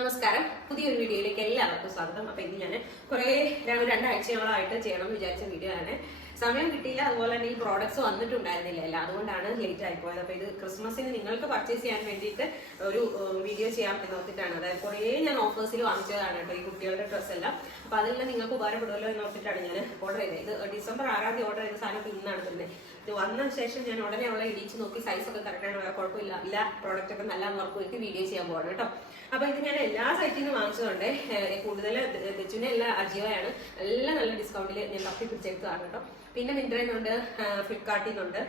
നമസ്കാരം. പുതിയൊരു വീഡിയോയിലേക്ക് എല്ലാവർക്കും സ്വാഗതം. അപ്പൊ ഇന്ന് ഞാൻ കുറെ രണ്ടാഴ്ചയോളമായിട്ട് ചെയ്യണം എന്ന് വിചാരിച്ച വീഡിയോ ആണ്. സമയം കിട്ടിയില്ല. അതുപോലെ തന്നെ ഈ പ്രോഡക്റ്റ്സ് വന്നിട്ടുണ്ടായിരുന്നില്ല അതുകൊണ്ടാണ് ലേറ്റ് ആയിപ്പോയത് അപ്പൊ ഇത് ക്രിസ്മസിന് നിങ്ങൾക്ക് പർച്ചേസ് ചെയ്യാൻ വേണ്ടിയിട്ട് ഒരു വീഡിയോ ചെയ്യാം എന്ന് ഓർത്തിട്ടാണ്. അതായത് കുറേ ഞാൻ ഓഫേഴ്സിൽ വാങ്ങിച്ചതാണ് കേട്ടോ ഈ കുട്ടികളുടെ ഡ്രസ് എല്ലാം. അപ്പൊ അതെല്ലാം നിങ്ങൾക്ക് ഉപകാരപ്പെടുമല്ലോ എന്ന് ഓർത്തിട്ടാണ് ഞാൻ ഓർഡർ ചെയ്തത്. ഇത് ഡിസംബർ ആറാം തീയതി ഓർഡർ ചെയ്ത സാധനം ഇന്നാണ് ഇത് വന്ന ശേഷം ഞാൻ ഉടനെ അവളെ ഇടിച്ച് നോക്കി സൈസ് ഒക്കെ കറക്റ്റാണ് വേറെ കുഴപ്പമില്ല. ഇല്ല പ്രോഡക്റ്റ് ഒക്കെ നല്ല ഉറപ്പ് വീഡിയോ ചെയ്യാൻ പോകണം കേട്ടോ. അപ്പൊ ഇത് ഞാൻ എല്ലാ സൈറ്റിൽ നിന്ന് വാങ്ങിച്ചതുകൊണ്ട് കൂടുതൽ തെച്ചുവിനെ എല്ലാം അജിയോയാണ്. എല്ലാം നല്ല ഡിസ്കൗണ്ടിൽ ഞാൻ തപ്പി പിടിച്ചെടുത്തതാണ് കേട്ടോ. പിന്നെ മിന്ത്രയിൽ നിന്നുണ്ട് ഫ്ലിപ്കാർട്ടിൽ നിന്നുണ്ട്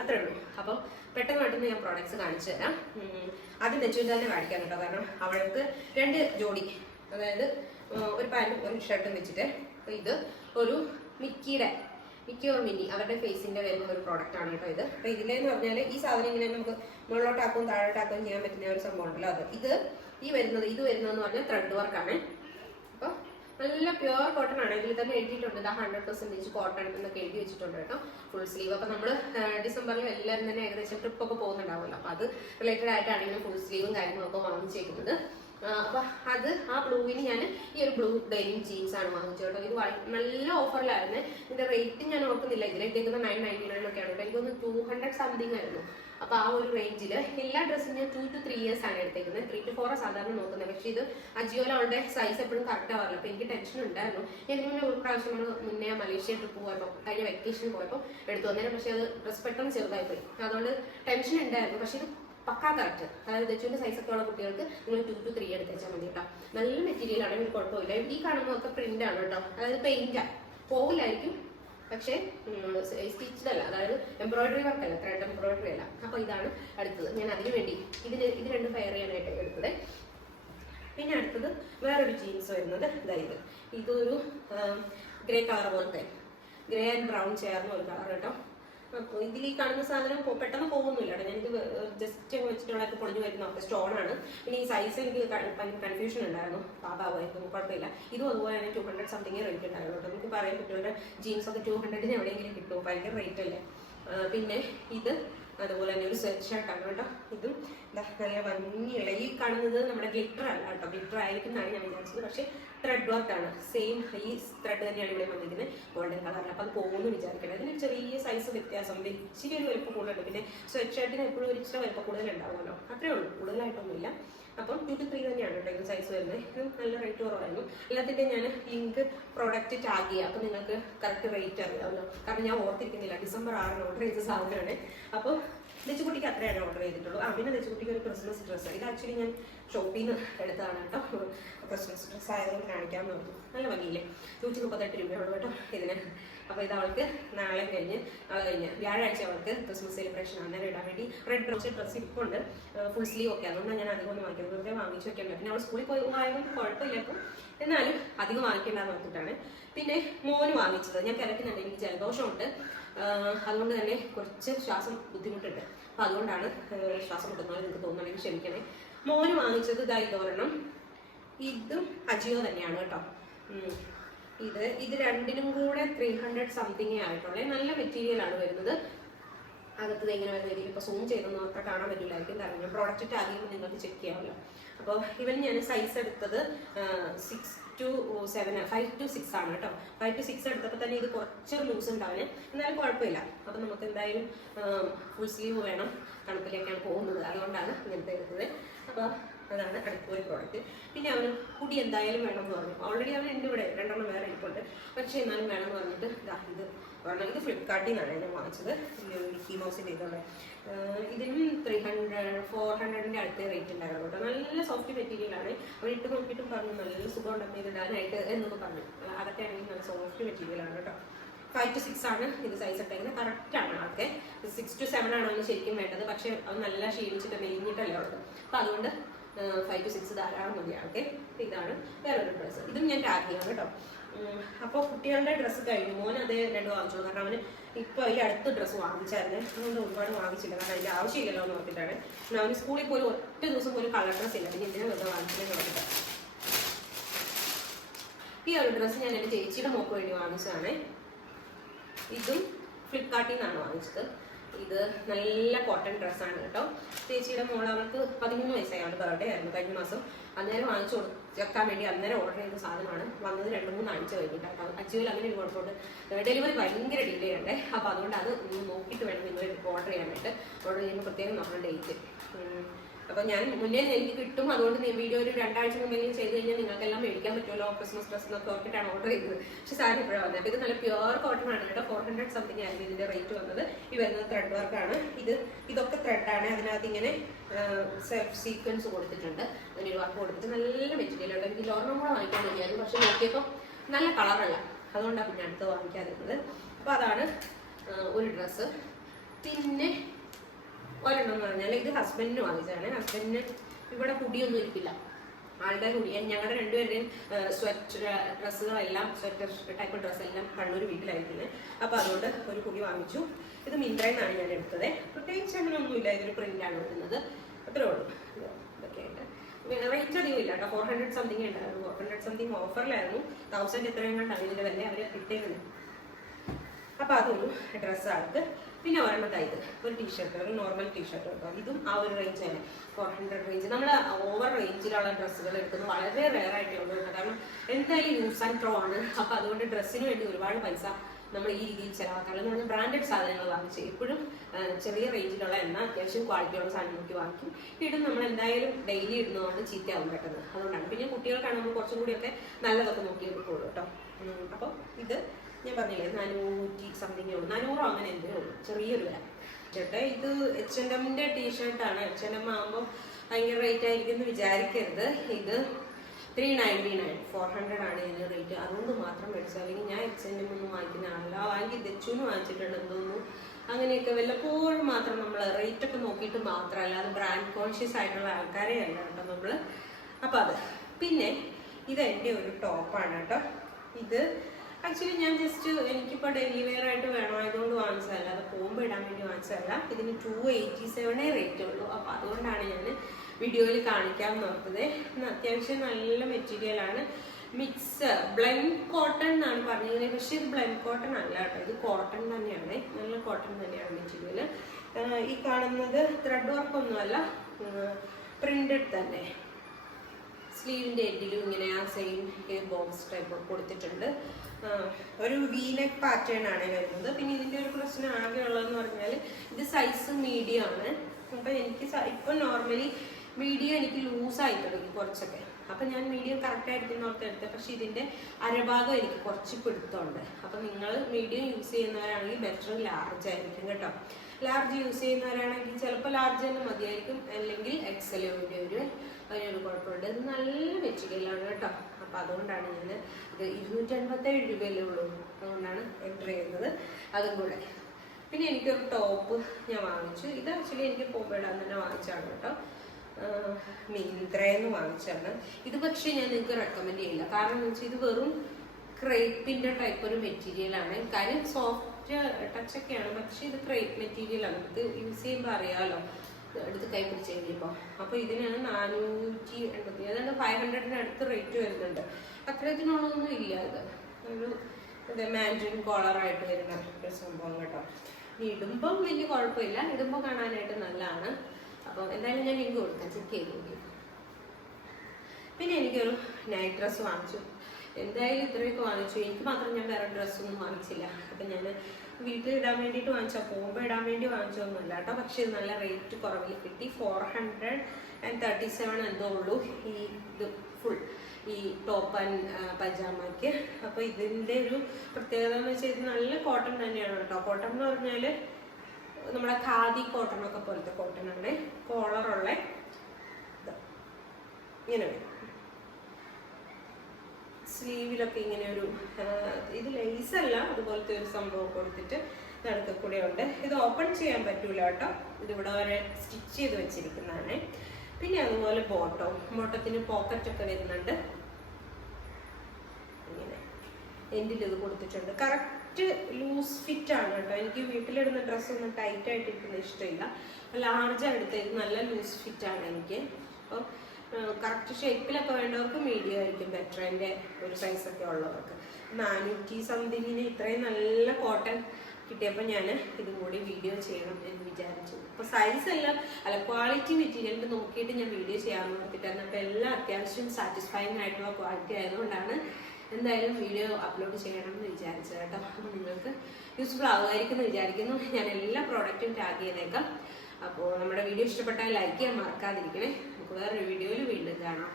അത്രേ ഉള്ളൂ. അപ്പോൾ പെട്ടെന്ന് പെട്ടെന്ന് ഞാൻ പ്രോഡക്ട്സ് കാണിച്ചു തരാം. അത് തെച്ചുവിന്റെ തന്നെ കാണിക്കാം കേട്ടോ. കാരണം അവൾക്ക് രണ്ട് ജോഡി അതായത് ഒരു പാന്റും ഒരു ഷർട്ടും വെച്ചിട്ട് അപ്പൊ ഇത് ഒരു മിക്കിയുടെ മിക്കി മിനി അവരുടെ ഫേസിന്റെ വരുന്ന ഒരു പ്രോഡക്റ്റ് ആണ് കേട്ടോ ഇത്. അപ്പൊ ഇതിലെന്ന് പറഞ്ഞാൽ ഈ സാധനം ഇങ്ങനെ നമുക്ക് മുകളിലോട്ടാക്കും താഴോട്ടാക്കും ചെയ്യാൻ പറ്റുന്ന ഒരു സംഭവം ഉണ്ടല്ലോ അത്. ഇത് ഈ വരുന്നത് ഇത് വരുന്നതെന്ന് പറഞ്ഞാൽ ത്രെഡ് വർക്കാണ് അപ്പോൾ നല്ല പ്യുവർ കോട്ടൺ ആണ്. ഇതിൽ തന്നെ എഴുതിയിട്ടുണ്ട്. ഇതാ ഹൺഡ്രഡ് പെർസെന്റേജ് കോട്ടൺ എന്നൊക്കെ എഴുതി വെച്ചിട്ടുണ്ട് കേട്ടോ. ഫുൾ സ്ലീവ് അപ്പോൾ നമ്മൾ ഡിസംബറിൽ എല്ലാവരും തന്നെ ഏകദേശം ട്രിപ്പൊക്കെ പോകുന്നുണ്ടാവുമല്ലോ. അപ്പോൾ അത് റിലേറ്റഡ് ആയിട്ടാണെങ്കിലും ഫുൾ സ്ലീവും കാര്യങ്ങളൊക്കെ വാങ്ങിച്ചേക്കുന്നത്. അപ്പൊ അത് ആ ബ്ലൂവിന് ഞാൻ ഈ ഒരു ബ്ലൂ ഡെനിം ജീൻസ് ആണ് വാങ്ങിച്ചത് കേട്ടോ. ഇത് നല്ല ഓഫറിലായിരുന്നു ഇതിന്റെ റേറ്റ് ഞാൻ ഓർക്കുന്നില്ല. ഇതിലിട്ടേക്കുന്നത് നയൻ നയന്റി നയൻ ഒക്കെയാണ് കേട്ടോ എനിക്കൊന്ന് ടൂ ഹൺഡ്രഡ് സംതിങ് ആയിരുന്നു. അപ്പൊ ആ ഒരു റേഞ്ചിൽ എല്ലാ ഡ്രസ്സും ഞാൻ ടു ടു ത്രീ ഇയേഴ്സ് ആണ് എടുത്തേക്കുന്നത്. ത്രീ ടു ഫോർ സാധാരണ നോക്കുന്നത്. പക്ഷേ ഇത് അജിയോയിൽ അവളുടെ സൈസ് എപ്പോഴും കറക്റ്റ് ആവാറില്ല. അപ്പൊ എനിക്ക് ടെൻഷൻ ഉണ്ടായിരുന്നു. ഞാൻ ഒരു പ്രാവശ്യം നമ്മൾ മുന്നേ മലേഷ്യ ട്രിപ്പ് പോയപ്പോൾ കഴിഞ്ഞ വെക്കേഷൻ പോയപ്പോൾ എടുത്തു വന്നേരം പക്ഷേ അത് ഡ്രസ് പെട്ടെന്ന് ചെറുതായി പോയി. അതുകൊണ്ട് ടെൻഷൻ ഉണ്ടായിരുന്നു. പക്ഷേ ഇത് പക്കാ കറക്റ്റ് അതായത് ദച്ചുവിന്റെ സൈസ് ഒക്കെ ഉള്ള കുട്ടികൾക്ക് നിങ്ങൾ ടു ടു ത്രീ എടുത്തേച്ചാൽ മതി കേട്ടോ നല്ല മെറ്റീരിയൽ ആണ് ഒരു കുഴപ്പമില്ല. ഈ കാണുന്നതൊക്കെ പ്രിന്റ് ആണ് കേട്ടോ അതായത് പെയിന്റ് പോവില്ലായിരിക്കും. പക്ഷേ സ്റ്റിച്ച്ഡ് അല്ല. അതായത് എംബ്രോയിഡറി വർക്ക് അല്ല. ത്രെഡ് എംബ്രോയിഡറി അല്ല. അപ്പോൾ ഇതാണ് അടുത്തത്. ഞാൻ അതിനു വേണ്ടി ഇതിന് ഇത് രണ്ടും ഫയർ ചെയ്യാനായിട്ട് എടുത്തത്. പിന്നെ അടുത്തത് വേറൊരു ജീൻസ് വരുന്നത്. ഇതാ ഇത്. ഇതൊരു ഗ്രേ കളർ പോലത്തെ. ഗ്രേ ആൻഡ് ബ്രൗൺ ചേർന്ന ഒരു കളർ കേട്ടോ അപ്പോൾ ഇതിൽ ഈ കാണുന്ന സാധനം പെട്ടെന്ന് പോകുന്നില്ല ഞാനിത് ജസ്റ്റ് വെച്ചിട്ടുള്ളതൊക്കെ പൊളിഞ്ഞു വരുന്ന. സ്റ്റോൺ ആണ്. പിന്നെ ഈ സൈസ് എനിക്ക് കൺഫ്യൂഷൻ ഉണ്ടായിരുന്നു. പാപാവായിരുന്നു കുഴപ്പമില്ല. ഇതും അതുപോലെ തന്നെ ടു ഹൺഡ്രഡ് സംതിങ് റേറ്റ് ഉണ്ടായിരുന്നു നമുക്ക് പറയാൻ പറ്റുമല്ലോ ജീൻസ് ഒക്കെ ടു ഹൺഡ്രഡിന് എവിടെയെങ്കിലും കിട്ടും. ഭയങ്കര റേറ്റ് അല്ലേ? പിന്നെ ഇത് അതുപോലെ തന്നെ ഒരു ഷർട്ട് ഷർട്ടാണ് കേട്ടോ. ഇതും നല്ല ഭംഗിയുള്ള ഈ കാണുന്നത് നമ്മുടെ ഗ്ലിറ്റർ അല്ല കേട്ടോ. ഗ്ലിറ്റർ ആയിരിക്കും എന്നാണ് ഞാൻ വിചാരിച്ചത്. പക്ഷേ ത്രെഡ് വർക്ക് ആണ്. സെയിം ഈ ത്രെഡ് തന്നെയാണ് ഇവിടെ വന്നിരിക്കുന്നത്. ഗോൾഡൻ കളറിൽ അപ്പോൾ അത് പോകുമെന്ന് വിചാരിക്കണം അതിന് ചെറിയ സൈസ് വ്യത്യാസമുണ്ട്. ഇച്ചിരി ഒരു വലുപ്പം കൂടുതലുണ്ട്. പിന്നെ സ്വെറ്റ് ഷർട്ടിന് എപ്പോഴും ഒരു ഇച്ചിരി വലുപ്പം കൂടുതൽ ഉണ്ടാവുമല്ലോ. അത്രേ ഉള്ളൂ. കൂടുതലായിട്ടൊന്നുമില്ല. അപ്പം ടു ടു ത്രീ തന്നെയാണ് കേട്ടോ ഇത് സൈസ് വരുന്നത്. ഇത് നല്ല റേറ്റ് കുറവായിരുന്നു. എല്ലാത്തിന്റെ ഞാൻ ലിങ്ക് പ്രോഡക്റ്റ് ടാഗ് ചെയ്യാം. അപ്പോൾ നിങ്ങൾക്ക് കറക്റ്റ് റേറ്റ് അറിയാമല്ലോ കാരണം ഞാൻ ഓർത്തിരിക്കുന്നില്ല. ഡിസംബർ ആറിന് ഓർഡർ ചെയ്ത സാധനമാണ്. അപ്പോൾ ദച്ചുകുട്ടിക്ക് അത്രയാണ് ഓർഡർ ചെയ്തിട്ടുള്ളൂ. ആ പിന്നെ ദച്ചുകുട്ടിക്ക് ഒരു ക്രിസ്മസ് ഡ്രസ്സ് ഇത് ആക്ച്വലി ഞാൻ ഷോപ്പിൽ നിന്ന് എടുത്തതാണ് കേട്ടോ. ക്രിസ്മസ് ഡ്രസ്സ് ആയതുകൊണ്ട് കാണിക്കാമെന്ന് പറഞ്ഞു നല്ല ഭംഗിയില്ലേ? നൂറ്റി മുപ്പത്തെട്ട് രൂപയുള്ളൂ കേട്ടോ ഇതിന്. അപ്പോൾ ഇത് അവൾക്ക് നാളെ കഴിഞ്ഞ് നാളെ കഴിഞ്ഞ്. വ്യാഴാഴ്ച അവൾക്ക് ക്രിസ്മസ് സെലിബ്രേഷൻ അന്നേരം ഇടാൻ വേണ്ടി റെഡ് ഡ്രസ് ഡ്രസ്സ് ഉണ്ട് ഫുൾ സ്ലീവ് ഒക്കെ. അതുകൊണ്ടാണ് ഞാൻ അധികം ഒന്നും വാങ്ങിക്കുന്നത് വെറുതെ വാങ്ങിച്ചു വെക്കാൻ പിന്നെ അവൾ സ്കൂളിൽ പോയി വാങ്ങുമ്പോൾ കുഴപ്പമില്ല അപ്പം. എന്നാലും അധികം വാങ്ങിക്കേണ്ടെന്ന് നോക്കിയിട്ടാണ് പിന്നെ മോന് വാങ്ങിച്ചത്. ഞാൻ കിടക്കുന്നുണ്ട് എനിക്ക് ജലദോഷമുണ്ട്. അതുകൊണ്ട് തന്നെ കുറച്ച് ശ്വാസം ബുദ്ധിമുട്ടുണ്ട്. അപ്പോൾ അതുകൊണ്ടാണ് ശ്വാസം മുട്ടുന്നത് നിങ്ങൾക്ക് തോന്നുകയാണെങ്കിൽ ക്ഷമിക്കണേ. മോന് വാങ്ങിച്ചത് ഇതാ ഇതൊരെണ്ണം ഇതും അജിയോ തന്നെയാണ് കേട്ടോ. ഇത് ഇത് രണ്ടിനും കൂടെ ത്രീ ഹൺഡ്രഡ് സംതിങ് ആയിട്ടുള്ളത് നല്ല മെറ്റീരിയൽ ആണ് വരുന്നത്. അകത്ത് ഇങ്ങനെ വരുന്ന രീതിയിൽ ഇപ്പോൾ സൂം ചെയ്തൊന്നും അത്ര കാണാൻ പറ്റില്ലായിരിക്കും. കാരണം പ്രോഡക്റ്റ് ചെയ്യുമ്പോൾ നിങ്ങൾക്ക് ചെക്ക് ചെയ്യാമല്ലോ. അപ്പോൾ ഇവൻ ഞാൻ സൈസ് എടുത്തത് six two seven five two six ആണ് കേട്ടോ. ഫൈവ് ടു സിക്സ് എടുത്തപ്പോൾ തന്നെ ഇത് കുറച്ച് ലൂസ് ഉണ്ടാവില്ല എന്നാലും കുഴപ്പമില്ല. അപ്പം നമുക്ക് എന്തായാലും ഫുൾ സ്ലീവ് വേണം. തണുപ്പിലേക്കാണ് പോകുന്നത്. അതുകൊണ്ടാണ് ഇങ്ങനത്തെ എടുത്തത്. അപ്പോൾ അതാണ് അടുത്തൊരു പ്രോഡക്റ്റ് പിന്നെ അവന് കുടി എന്തായാലും വേണമെന്ന് പറഞ്ഞു. ഓൾറെഡി അവൻ എന്റെ ഇവിടെ രണ്ടെണ്ണം വേറെ ഇരിപ്പുണ്ട് പക്ഷേ എന്നാലും വേണമെന്ന് പറഞ്ഞിട്ട് ഇതാ ഇത് ഒരെണ്ണം. ഇത് ഫ്ലിപ്കാർട്ടിൽ നിന്നാണ് ഞാൻ വാങ്ങിച്ചത്. മിക്കി മൗസിന്റെ ഇതുള്ള ഇതിന് ത്രീ ഹൺഡ്രഡ് ഫോർ ഹൺഡ്രഡിന്റെ അടുത്ത് റേറ്റ് ഉണ്ടായിരുന്നു കേട്ടോ. നല്ല സോഫ്റ്റ് മെറ്റീരിയലാണ് അവർ ഇട്ട് നോക്കിയിട്ടും പറഞ്ഞു നല്ല സുഖം ഉണ്ടെന്ന് ഇത് ഇടാനായിട്ട് എന്നൊക്കെ പറഞ്ഞു. അതൊക്കെ ആണെങ്കിൽ നല്ല സോഫ്റ്റ് മെറ്റീരിയലാണ് കേട്ടോ. ഫൈവ് ടു സിക്സ് ആണ് ഇത് സൈസ് ഇട്ടേക്കുന്നത് കറക്റ്റാണ് ആൾക്ക് സിക്സ് ടു സെവൻ ആണ് അവന് ശരിക്കും വേണ്ടത്. പക്ഷേ അവൻ നല്ല ക്ഷീണിച്ചിട്ട് മെലിഞ്ഞിട്ടല്ലേ ഉള്ളത് അപ്പോൾ അതുകൊണ്ട് ഫൈവ് ടു സിക്സ് ധാരാളം മതിയാണ് ഓക്കെ ഇതാണ് വേറൊരു ഡ്രസ്സ് ഇതും ഞാൻ ടാഗ് ചെയ്യാം കേട്ടോ അപ്പോൾ കുട്ടികളുടെ ഡ്രസ്സ് കഴിഞ്ഞു. മോൻ അത് രണ്ടും വാങ്ങിച്ചോളൂ. കാരണം അവന് ഇപ്പോൾ ഈ അടുത്ത ഡ്രസ്സ് വാങ്ങിച്ചായിരുന്നു. അതുകൊണ്ട് ഒരുപാട് വാങ്ങിച്ചില്ല. കാരണം അതിന്റെ ആവശ്യമില്ലല്ലോ എന്ന് നോക്കിയിട്ടാണ് പിന്നെ അവന് സ്കൂളിൽ പോലും ഒറ്റ ദിവസം പോലും കളർ ഡ്രസ്സ് ഇല്ല. പിന്നെ എന്തിനാ വെറുതെ വാങ്ങിച്ചില്ലെന്ന് നോക്കിയിട്ടാണ് ഈ ഒരു ഡ്രസ്സ് ഞാൻ എന്റെ ചേച്ചിയുടെ മോക്ക് വേണ്ടി വാങ്ങിച്ചതാണ്. ഇതും ഫ്ലിപ്കാർട്ടിൽ നിന്നാണ് വാങ്ങിച്ചത്. ഇത് നല്ല കോട്ടൺ ഡ്രസ്സാണ് കേട്ടോ. ചേച്ചിയുടെ മോൾ അവൾക്ക് പതിമൂന്ന് വയസ്സായി അവളുടെ ബർത്ത്ഡേ ആയിരുന്നു കഴിഞ്ഞ മാസം. അന്നേരം വാങ്ങിച്ചു കൊടുക്കാൻ വേണ്ടി അന്നേരം ഓർഡർ ചെയ്ത സാധനമാണ്. വന്നത് രണ്ട് മൂന്ന് ആഴ്ച കഴിഞ്ഞിട്ട് അപ്പോൾ അച്ചുവിൽ അങ്ങനെ ഒരു കുഴപ്പമുണ്ട് ഡെലിവറി ഭയങ്കര ഡിലേ ഉണ്ട് അപ്പോൾ അതുകൊണ്ട് അത് നോക്കിയിട്ട് വേണം നിങ്ങൾ ഓർഡർ ചെയ്യാനായിട്ട്. ഓർഡർ ചെയ്യുമ്പോൾ പ്രത്യേകം നമ്മുടെ ഡേറ്റ് അപ്പോൾ ഞാൻ മുന്നേ എനിക്ക് കിട്ടും. അതുകൊണ്ട് നീ വീഡിയോ ഒരു രണ്ടാഴ്ച മുമ്പെങ്കിലും ചെയ്ത് കഴിഞ്ഞാൽ നിങ്ങൾക്കെല്ലാം മേടിക്കാൻ പറ്റുമല്ലോ. ക്രിസ്മസ് ഡ്രസ് എന്നൊക്കെ ഓർത്തിട്ടാണ് ഓർഡർ ചെയ്തത്. പക്ഷെ സാരി ഇപ്പോഴാണ് വന്നത് ഇത് നല്ല പ്യുവർ കോട്ടൺ ആണ്. കേട്ടോ ഫോർ ഹൺഡ്രഡ് സംതിങ് ആയിരുന്നു ഇതിന്റെ റേറ്റ് വന്നത്. ഈ വരുന്നത് ത്രെഡ് വർക്കാണ് ഇത് ഇതൊക്കെ ത്രെഡാണ് അതിനകത്ത് ഇങ്ങനെ സെൽഫ് സീക്വൻസ് കൊടുത്തിട്ടുണ്ട്. അങ്ങനെ ഒരു വർക്ക് കൊടുത്തിട്ട് നല്ല മെറ്റീരിയൽ ഉണ്ട് എനിക്ക് ലോർണം കൂടെ വാങ്ങിക്കാൻ തോന്നിയായിരുന്നു പക്ഷെ നോക്കിയപ്പോൾ നല്ല കളറല്ല അതുകൊണ്ടാണ് പിന്നെ അടുത്ത് വാങ്ങിക്കാതിരുന്നത്. അപ്പോൾ അതാണ് ഒരു ഡ്രസ്സ് പിന്നെ ഒരെണ്ണം പറഞ്ഞാൽ ഇത് ഹസ്ബൻഡിന് വാങ്ങിച്ചതാണ്. ഹസ്ബൻഡിന് ഇവിടെ കുടിയൊന്നും ഇരിക്കില്ല ആളുടെ കുടി ഞങ്ങളുടെ രണ്ടുപേരുടെയും സ്വെറ്റർ ഡ്രസ്സുകളെല്ലാം സ്വെറ്റർ ടൈപ്പ് ഡ്രസ്സ് എല്ലാം കണ്ണൂർ വീട്ടിലായിരിക്കുന്നത് അപ്പോൾ അതുകൊണ്ട് ഒരു കുടി വാങ്ങിച്ചു. ഇത് മിന്ത്രയിൽ നിന്നാണ് ഞാൻ എടുത്തത്. പ്രത്യേകിച്ച് അങ്ങനെയൊന്നുമില്ല ഇതൊരു പ്രിന്റാണ് വരുന്നത്. അത്രേ ഉള്ളൂ. റേറ്റ് അധികം ഇല്ല കേട്ടോ. ഫോർ ഹൺഡ്രഡ് സംതിങ് ഉണ്ടായിരുന്നു. ഫോർ ഹൺഡ്രഡ് സംതിങ് ഓഫറിലായിരുന്നു തൗസൻഡ് എത്രയും കണ്ടാണ് ഇതിന്റെ വില അവർ അപ്പൊ അതൊരു ഡ്രസ്സ് ആൾക്ക് പിന്നെ ഒരെണ്ണത്തെ ഇത് ഒരു ടീഷർട്ട് ഒരു നോർമൽ ടീഷർട്ട് കേട്ടോ ഇതും ആ ഒരു റേഞ്ച് തന്നെ. ഫോർ ഹൺഡ്രഡ് റേഞ്ച് നമ്മൾ ഓവർ റേഞ്ചിലുള്ള ഡ്രസ്സുകൾ എടുക്കുന്നത് വളരെ റെയർ ആയിട്ടേ. കാരണം എന്തായാലും യൂസ് ആൻഡ് ത്രോ ആണ്. അപ്പൊ അതുകൊണ്ട് ഡ്രസ്സിന് വേണ്ടി ഒരുപാട് പൈസ നമ്മൾ ഈ രീതിയിൽ ചിലവാക്കാറുള്ളത് നമ്മൾ ബ്രാൻഡഡ് സാധനങ്ങൾ വാങ്ങിച്ച് എപ്പോഴും ചെറിയ റേഞ്ചിലുള്ള എണ്ണ അത്യാവശ്യം ക്വാളിറ്റിയുള്ള സാധനം നോക്കി വാങ്ങിക്കും. ഇടും. നമ്മൾ എന്തായാലും ഡെയിലി ഇടുന്നതുകൊണ്ട് ചീത്തയാവും പെട്ടെന്ന് അതുകൊണ്ടാണ്. പിന്നെ കുട്ടികൾക്കാണ് നമ്മൾ കുറച്ചും കൂടിയൊക്കെ നല്ലതൊക്കെ നോക്കി എടുക്കുള്ളൂ കേട്ടോ. അപ്പോൾ അപ്പം ഇത് ഞാൻ പറഞ്ഞില്ലേ നാനൂറ്റി സംതിങ്ങേ ഉള്ളൂ. നാനൂറോ അങ്ങനെ എന്തേ ഉള്ളൂ. ചെറിയൊരു വില. ചേട്ടാ ഇത് എച്ച് എൻ എമ്മിന്റെ ടീഷർട്ടാണ് എച്ച് എൻ എം ആകുമ്പോൾ ഭയങ്കര റേറ്റ് ആയിരിക്കും എന്ന് വിചാരിക്കരുത്. ഇത് three ninety nine four hundred ആണ് ഇതിന് റേറ്റ് അതുകൊണ്ട് മാത്രം മേടിച്ചു അല്ലെങ്കിൽ ഞാൻ എച്ച് എൻ എം ഒന്നും വാങ്ങിക്കുന്ന ആളല്ല വാങ്ങി ദച്ചുവിന് വാങ്ങിച്ചിട്ടുണ്ട് തോന്നുന്നു അങ്ങനെയൊക്കെ വല്ലപ്പോഴും മാത്രം നമ്മൾ റേറ്റ് ഒക്കെ നോക്കിയിട്ട് മാത്രം അല്ലാതെ ബ്രാൻഡ് കോൺഷ്യസ് ആയിട്ടുള്ള ആൾക്കാരെ അല്ല കേട്ടോ നമ്മൾ അപ്പം അത്. പിന്നെ ഇത് എന്റെ ഒരു ടോപ്പാണ് കേട്ടോ. ഇത് ആക്ച്വലി ഞാൻ ജസ്റ്റ് എനിക്കിപ്പോൾ ഡെയിലി വെയർ ആയിട്ട് വേണമായതുകൊണ്ട് വാങ്ങിച്ചതല്ല. അത് പോകുമ്പോൾ ഇടാൻ വേണ്ടി വാങ്ങിച്ചതല്ല. ഇതിന് ടു എയ്റ്റി സെവനേ റേറ്റ് ഉള്ളൂ. അപ്പോൾ അതുകൊണ്ടാണ് ഞാൻ വീഡിയോയിൽ കാണിക്കാൻ നോക്കുന്നത്. അത്യാവശ്യം നല്ല മെറ്റീരിയലാണ് മിക്സ് ബ്ലെൻഡ് കോട്ടൺ എന്നാണ് പറഞ്ഞിരുന്നത് പക്ഷേ ഇത് ബ്ലെൻഡ് കോട്ടൺ അല്ല കേട്ടോ. ഇത് കോട്ടൺ തന്നെയാണ്. നല്ല കോട്ടൺ തന്നെയാണ് മെറ്റീരിയൽ ഈ കാണുന്നത് ത്രെഡ് വർക്കൊന്നുമല്ല പ്രിന്റഡ് തന്നെ. സ്ലീവിന്റെ എൻഡിലും ഇങ്ങനെ ആ സെയിം ബോക്സ് ടൈപ്പ് കൊടുത്തിട്ടുണ്ട്. ഒരു വീനെക്ക് പാറ്റേൺ ആണ് വരുന്നത്. പിന്നെ ഇതിന്റെ ഒരു പ്രശ്നം ആകെ ഉള്ളതെന്ന് പറഞ്ഞാൽ ഇത് സൈസ് മീഡിയം ആണ്. അപ്പം എനിക്ക് ഇപ്പം നോർമലി മീഡിയം എനിക്ക് ലൂസായി തുടങ്ങി കുറച്ചൊക്കെ. അപ്പൊ ഞാൻ മീഡിയം കറക്റ്റ് ആയിരിക്കും ഓർത്ത് എടുത്തത് പക്ഷെ ഇതിന്റെ അരഭാഗം എനിക്ക് കുറച്ച് പിടുത്തമുണ്ട്. അപ്പൊ നിങ്ങൾ മീഡിയം യൂസ് ചെയ്യുന്നവരാണെങ്കിൽ ബെറ്റർ ലാർജ് ആയിരിക്കും കേട്ടോ. ലാർജ് യൂസ് ചെയ്യുന്നവരാണെങ്കിൽ ചിലപ്പോൾ ലാർജ് തന്നെ മതിയായിരിക്കും. അല്ലെങ്കിൽ എക്സൽ വേണ്ടി ഒരു അതിനൊരു കുഴപ്പമുണ്ട്. ഇത് നല്ല മെറ്റീരിയലാണ് കേട്ടോ. അപ്പോൾ അതുകൊണ്ടാണ് ഞാൻ ഇത് ഇരുന്നൂറ്റി അൻപത്തേഴ് രൂപയല്ലേ ഉള്ളൂ. അതുകൊണ്ടാണ് എന്റർ ചെയ്യുന്നത്. അതും കൂടെ. പിന്നെ എനിക്കൊരു ടോപ്പ് ഞാൻ വാങ്ങിച്ചു. ഇത് ആക്ച്വലി എനിക്ക് പോകുമ്പോൾ തന്നെ വാങ്ങിച്ചാണ് കേട്ടോ. മിന്ത്രയെന്ന് വാങ്ങിച്ചാണ് ഇത് പക്ഷേ ഞാൻ നിങ്ങൾക്ക് റെക്കമെൻഡ് ചെയ്യില്ല. കാരണം എന്ന് വെച്ചാൽ ഇത് വെറും ക്രേപ്പിന്റെ ടൈപ്പ് ഒരു മെറ്റീരിയൽ ആണ്. കാര്യം സോഫ്റ്റ് ടച്ച് ഒക്കെയാണ്. പക്ഷെ ഇത് ക്രേപ്പ് മെറ്റീരിയൽ ആണ്. ഇത് യൂസ് ചെയ്യുമ്പോൾ അറിയാമല്ലോ എടുത്ത് കൈ പിടിച്ച് കഴിയുമ്പോൾ അപ്പോൾ ഇതിനാണ് നാനൂറ്റി എൺപത്തി അതായത് ഫൈവ് ഹൺഡ്രഡിന് അടുത്ത് റേറ്റ് വരുന്നുണ്ട്. അത്രത്തിനുള്ളതൊന്നും ഇല്ല ഇത്. ഒരു മാൻഡ്രിൻ കോളറായിട്ട് വരുന്ന ഒരു സംഭവം കേട്ടോ. ഇടുമ്പം വലിയ കുഴപ്പമില്ല. ഇടുമ്പോൾ കാണാനായിട്ട് നല്ലതാണ്. അപ്പോൾ എന്തായാലും ഞാൻ ലിങ്ക് കൊടുക്കാം. ചെക്ക് ചെയ്ത് നോക്കി. പിന്നെ എനിക്കൊരു നൈറ്റ് ഡ്രസ്സ് വാങ്ങിച്ചു. എന്തായാലും ഇത്രയൊക്കെ വാങ്ങിച്ചു. എനിക്ക് മാത്രം ഞാൻ വേറെ ഡ്രസ്സൊന്നും വാങ്ങിച്ചില്ല. അപ്പം ഞാൻ വീട്ടിൽ ഇടാൻ വേണ്ടിയിട്ട് വാങ്ങിച്ചാൽ പോകുമ്പോൾ ഇടാൻ വേണ്ടി വാങ്ങിച്ചൊന്നുമല്ല കേട്ടോ. പക്ഷേ നല്ല റേറ്റ് കുറവിൽ കിട്ടി. Four hundred and thirty seven എന്തോ ഉള്ളൂ ഈ ഇത് ഫുൾ ഈ ടോപ്പ് ആൻഡ് പജാമയ്ക്ക്. അപ്പോൾ ഇതിന്റെ ഒരു പ്രത്യേകത എന്ന് വെച്ചാൽ ഇത് നല്ല കോട്ടൺ തന്നെയാണ് കേട്ടോ. കോട്ടൺ എന്ന് പറഞ്ഞാൽ നമ്മുടെ ഖാദി കോട്ടൺ ഒക്കെ പോലത്തെ ആണ്. കോളറുള്ള ഇങ്ങനെ സ്ലീവിലൊക്കെ ഇങ്ങനെ ഒരു ഇത് ലേസ് അല്ല അതുപോലത്തെ ഒരു സംഭവം കൊടുത്തിട്ട് നടുക്ക് കൂടെ ഉണ്ട്. ഇത് ഓപ്പൺ ചെയ്യാൻ പറ്റൂല കേട്ടോ. ഇതിവിടെ വരെ സ്റ്റിച്ച് ചെയ്ത് വെച്ചിരിക്കുന്നതാണ്. പിന്നെ അതുപോലെ ബോട്ടോ ബോട്ടത്തിന് പോക്കറ്റ് ഒക്കെ വരുന്നുണ്ട്. ഇങ്ങനെ. എൻഡിൽ ഇത് കൊടുത്തിട്ടുണ്ട്. കറക്റ്റ് ലൂസ് ഫിറ്റ് ആണ് കേട്ടോ. എനിക്ക് വീട്ടിലിടുന്ന ഡ്രസ്സ് ഒന്നും ടൈറ്റ് ആയിട്ട് ഇരിക്കുന്ന ഇഷ്ടമില്ല ലാർജ് എടുത്തേക്ക് നല്ല ലൂസ് ഫിറ്റ് ആണ് എനിക്ക്. അപ്പോൾ കറക്റ്റ് ഷേപ്പിലൊക്കെ വേണ്ടവർക്ക് മീഡിയം ആയിരിക്കും ബെറ്റർ എന്റെ ഒരു സൈസൊക്കെ ഉള്ളവർക്ക്. നാനൂറ്റി സംതിങ്ങിന് ഇത്രയും നല്ല കോട്ടൺ കിട്ടിയപ്പോൾ ഞാൻ ഇതും കൂടി വീഡിയോ ചെയ്യണം എന്ന് വിചാരിച്ചു. അപ്പോൾ സൈസ് എല്ലാം അല്ല ക്വാളിറ്റി മെറ്റീരിയൽ നോക്കിയിട്ട് ഞാൻ വീഡിയോ ചെയ്യാമെന്ന് ഓർത്തിട്ടായിരുന്നു അപ്പോൾ എല്ലാം അത്യാവശ്യം സാറ്റിസ്ഫൈങ് ആയിട്ടുള്ള ക്വാളിറ്റി ആയതുകൊണ്ടാണ് എന്തായാലും വീഡിയോ അപ്ലോഡ് ചെയ്യണം എന്ന് വിചാരിച്ചത് കേട്ടോ. അപ്പോൾ നിങ്ങൾക്ക് യൂസ്ഫുൾ ആവുമായിരിക്കും എന്ന് വിചാരിക്കുന്നു. ഞാൻ എല്ലാ പ്രോഡക്റ്റും ടാഗ് ചെയ്തേക്കാം. അപ്പോൾ നമ്മുടെ വീഡിയോ ഇഷ്ടപ്പെട്ടാൽ ലൈക്ക് ചെയ്യാൻ മറക്കാതിരിക്കണേ. നമുക്ക് വേറൊരു വീഡിയോയിൽ വീണ്ടും കാണാം.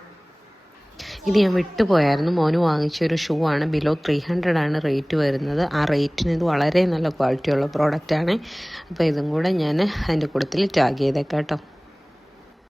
ഇത് ഞാൻ വിട്ടുപോയായിരുന്നു. മോന് വാങ്ങിച്ച ഒരു ഷൂ ആണ്. ബിലോ ത്രീ ഹൺഡ്രഡ് ആണ് റേറ്റ് വരുന്നത്. ആ റേറ്റിന് ഇത് വളരെ നല്ല ക്വാളിറ്റിയുള്ള പ്രോഡക്റ്റാണ് അപ്പോൾ ഇതും കൂടെ ഞാൻ അതിന്റെ കൂട്ടത്തിൽ ടാഗ് ചെയ്തേക്കാം കേട്ടോ.